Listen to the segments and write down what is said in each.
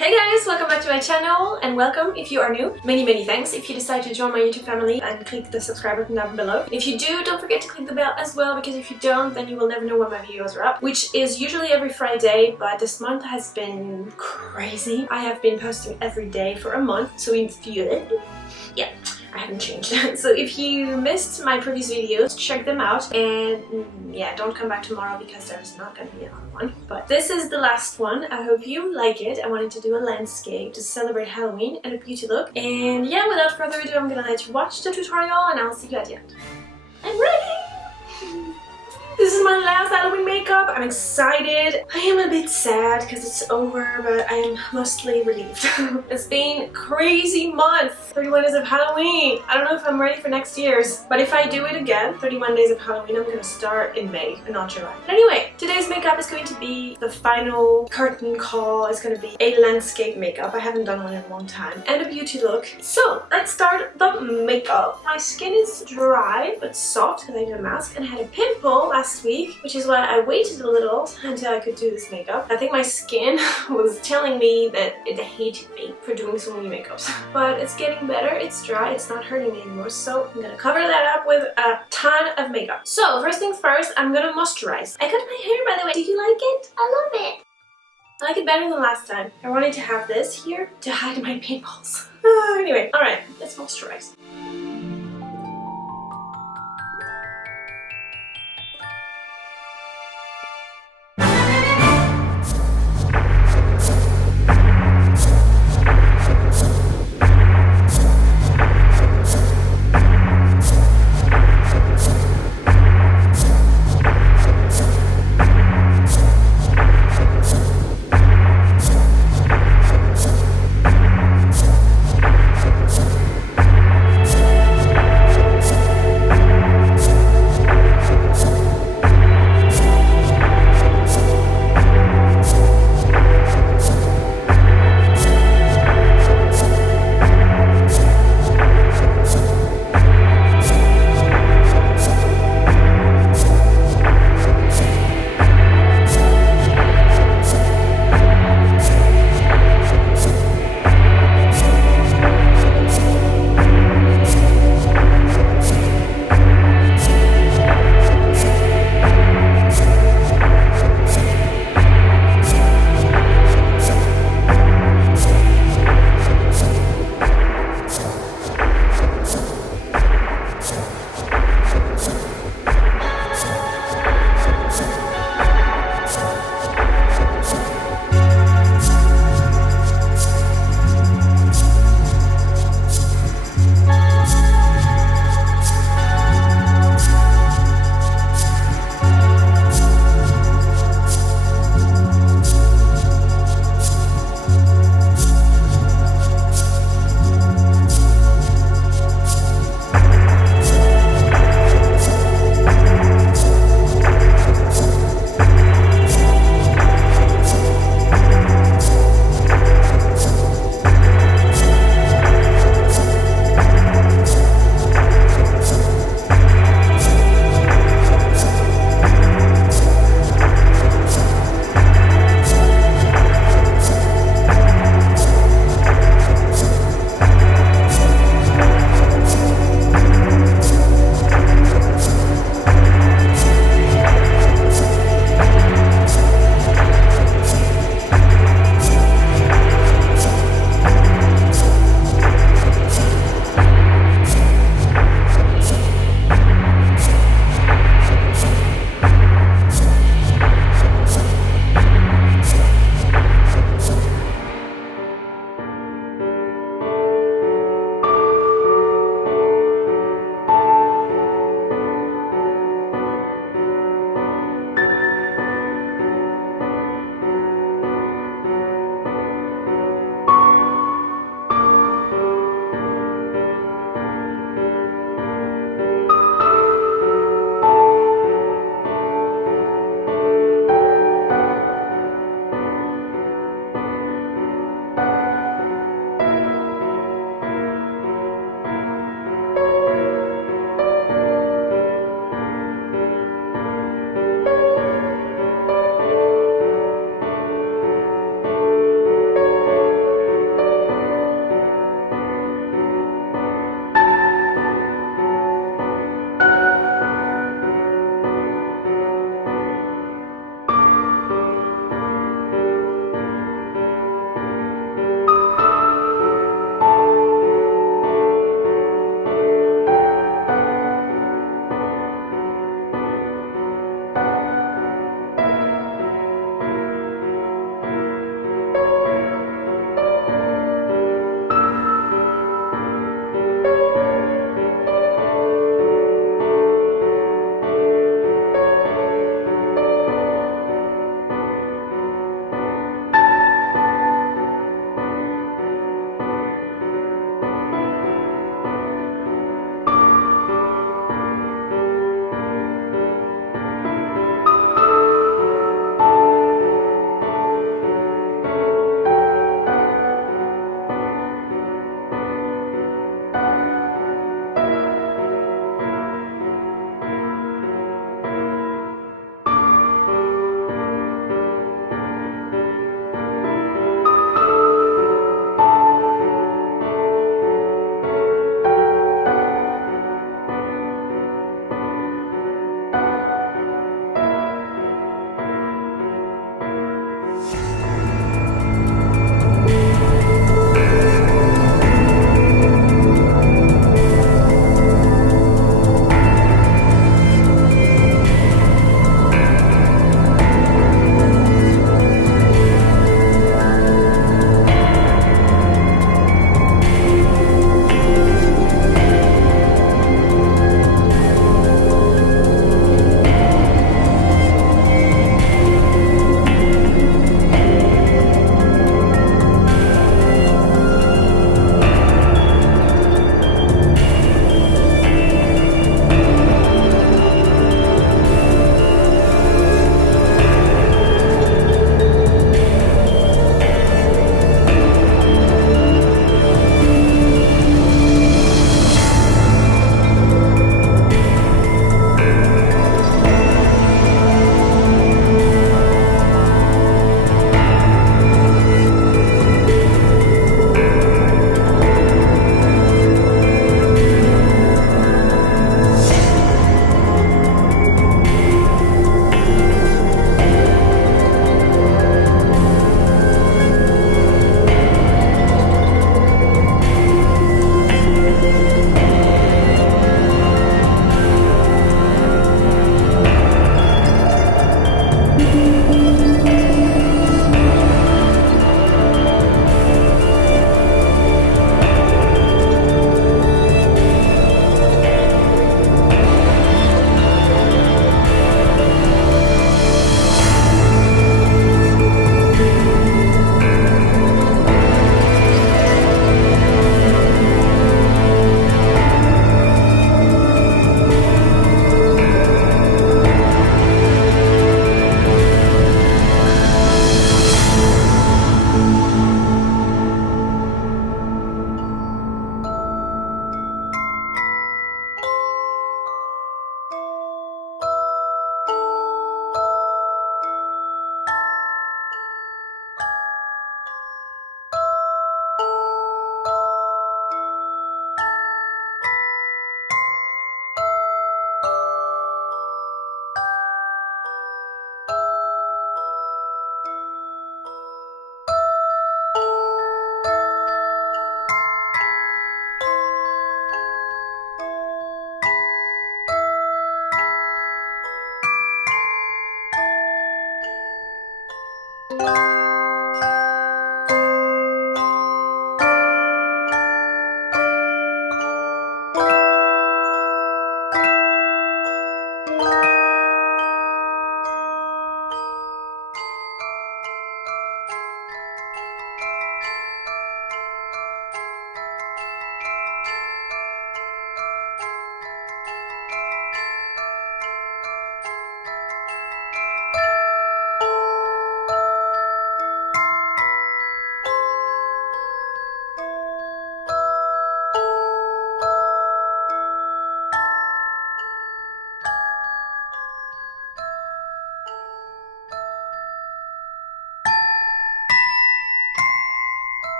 Hey guys, welcome back to my channel and welcome if you are new. Many thanks if you decide to join my YouTube family and click the subscribe button down below. If you do, don't forget to click the bell as well, because if you don't, then you will never know when my videos are up, which is usually every Friday, but this month has been crazy. I have been posting every day for a month, so if you... yeah, I haven't changed. So if you missed my previous videos, check them out, and yeah, don't come back tomorrow because there's not gonna be another one. But this is the last one. I hope you like it. I wanted to do a landscape to celebrate Halloween and a beauty look. And yeah, without further ado, I'm gonna let you watch the tutorial and I'll see you at the end. I'm ready! This is my last Halloween makeup. I'm excited. I am a bit sad because it's over, but I am mostly relieved. It's been a crazy month. 31 days of Halloween. I don't know if I'm ready for next year's, but if I do it again, 31 days of Halloween, I'm gonna start in May and not July. But anyway, today's makeup is going to be the final curtain call. It's gonna be a landscape makeup. I haven't done one in a long time. And a beauty look. So let's start the makeup. My skin is dry but soft because I did a mask, and I had a pimple last week, which is why I waited a little until I could do this makeup. I think my skin was telling me that it hated me for doing so many makeups. But it's getting better, it's dry, it's not hurting me anymore, so I'm gonna cover that up with a ton of makeup. So first things first, I'm gonna moisturize. I cut my hair, by the way. Do you like it? I love it. I like it better than last time. I wanted to have this here to hide my pimples. Anyway, alright, let's moisturize.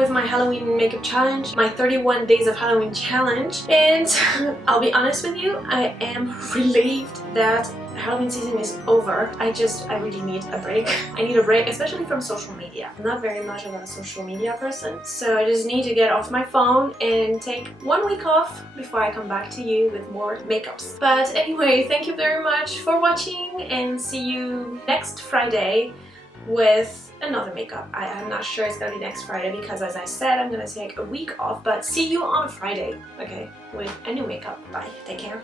with my Halloween makeup challenge, my 31 days of Halloween challenge, and I'll be honest with you, I am relieved that Halloween season is over. I really need a break. I need a break, especially from social media. I'm not very much of a social media person, so I just need to get off my phone and take 1 week off before I come back to you with more makeups. But anyway, thank you very much for watching, and see you next Friday with another makeup. I'm not sure it's gonna be next Friday because, as I said, I'm gonna take a week off, but see you on Friday, okay, with a new makeup. Bye, take care.